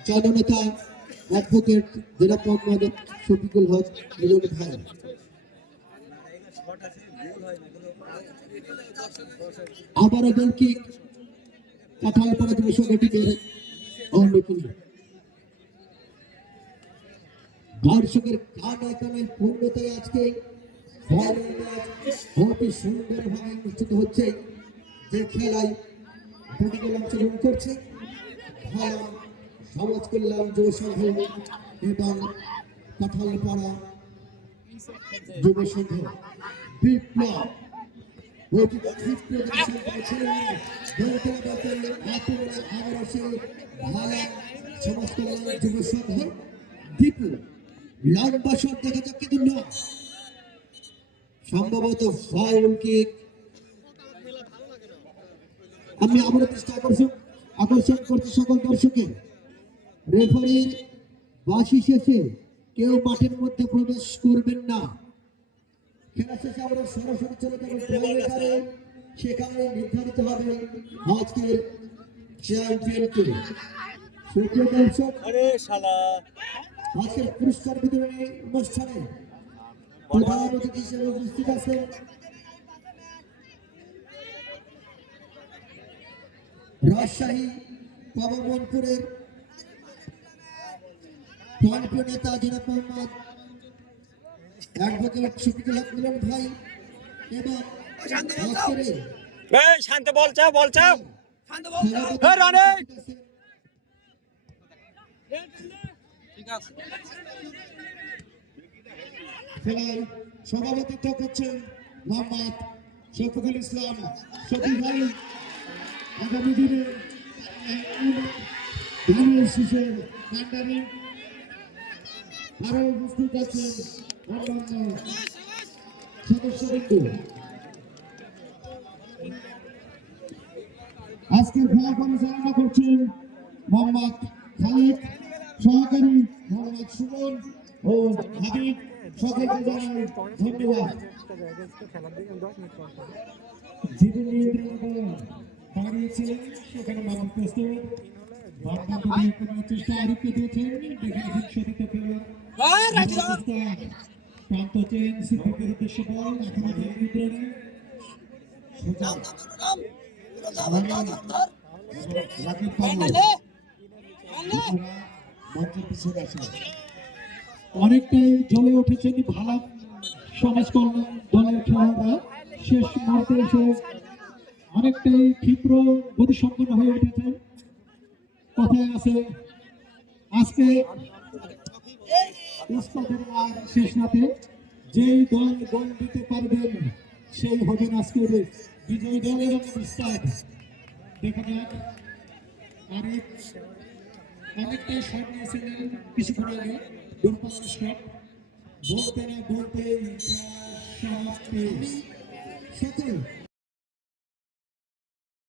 জননেতা অ্যাডভোকেট জনাব মোহাম্মদ শফিকুল হক মিলন ভাই। আবারও গোল কিক কাঁঠালপাড়া যুব সংঘ টিমের অনুকূলে। দর্শকের কানাকানের পূর্ণতায় আজকে অতি সুন্দরভাবে অনুষ্ঠিত হচ্ছে। যে খেলায় দুটি দল অংশগ্রহণ করছে, ভালো সমাজ কল্যাণ যুব সংঘ এবং কাঁঠালপাড়া যুব সংঘ। বিপ্লব লম্বা শট দেখা যাক কিন্তু না, সম্ভবত ফাউল কিক। আমি আবারও দৃষ্টি আকর্ষণ করছি সকল দর্শকের, রেফারির বাঁশি শেষে কেউ মাঠের মধ্যে প্রবেশ করবেন না। খেলা শেষে আমরা সরাসরি চলে যাবো, সেখানে নির্ধারিত হবে আজকের চ্যাম্পিয়নকে। সুপ্রিয় দর্শক, আজকের পুরস্কার বিতরণী অনুষ্ঠানে প্রধান অতিথি হিসেবে উপস্থিত আছেন রাজশাহী পাবনপুরের প্রাণপ্রিয় নেতা জনাব মোহাম্মদ অ্যাডভোকেট শফিকুল হক মিলন ভাই এবং শান্ত বল চাও খেলায় সভাপতিত্ব করছেন মোহাম্মদ শফিকুল ইসলাম শফি ভাই। আগামী দিনে ধানের শীষের কান্ডারি আরো উপস্থিত আছেন অন্যান্য সদস্যবৃন্দ। আজকের খেলা পরিচালনা করছেন মোহাম্মদ খালিদ, সহকারী মোহাম্মদ সুমন ও হাবিব। সকলকে জানাই ধন্যবাদ। যেদিন নিয়ন্ত্রণ দাঁড়িয়েছিলেন সেখানে মানব প্রস্তুত চেষ্টা আরিফকে দিয়েছেন, দেখেছেন শোধিত প্রান্ত চেন সিদ্দিকের উদ্দেশ্যে বল এখনো নিয়ন্ত্রণে রাকিব মঞ্চের পিছনে আসে। অনেকটাই জ্বলে উঠেছেন ভালো সমাজ কল্যাণ দলের খেলোয়াড়রা। শেষ মুহূর্তে এসে অনেকটাই ক্ষিপ্র গতিসম্পন্ন হয়ে উঠেছে। কথায় আছে আজকে উস্তাদের আর শেষ রাতে যেই দল গোল দিতে পারবেন সেই হবেন আজকের বিজয়ী দলের উস্তাদ। দেখা যাক আরিফ অনেকটাই শট নিয়েছিলেন কিছুক্ষণ আগে, দুর্পাল্লার শট বলতে না বলতেই সমাপ্তি। সকল